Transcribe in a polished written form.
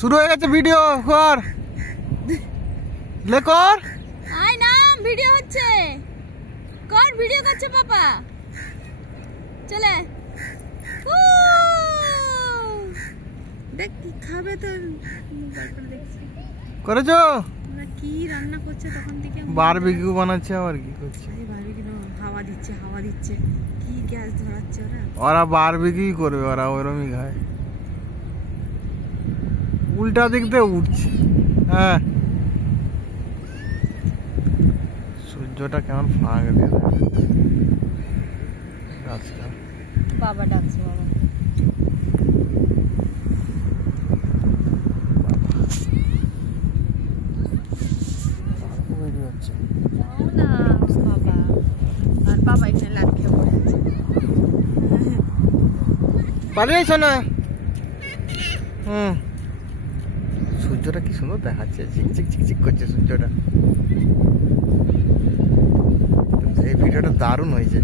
শুরু হয়ে গেছে ভিডিও কর লে কর আই নাম ভিডিও হচ্ছে কর ভিডিও করছে পাপা চলে দেখ কি খাবে তো তারপর দেখছি করেছো তোমরা কি রান্না করছে তখন থেকে বারবিকিউ বানাচ্ছে আবার কি করছে এই বারবিকিউ হাওয়া দিচ্ছে কি গ্যাস ধরাচ্ছে ওরা বারবিকিউ করবে ওরা ওরমই খায় উল্টা দিক দিয়ে উঠছে হ্যাঁ সূর্যটা কেমন ফাঁক দিয়ে বাবা ডাকছে বাবা বাবা এখানে লাট খেয়ে পড়ে আছে পালিয়েছ না সূর্যটা কি সুন্দর দেখাচ্ছে ঝিকঝিক ঝিকঝিক করছে সূর্যটা এই ভিডিওটা দারুণ হয়েছে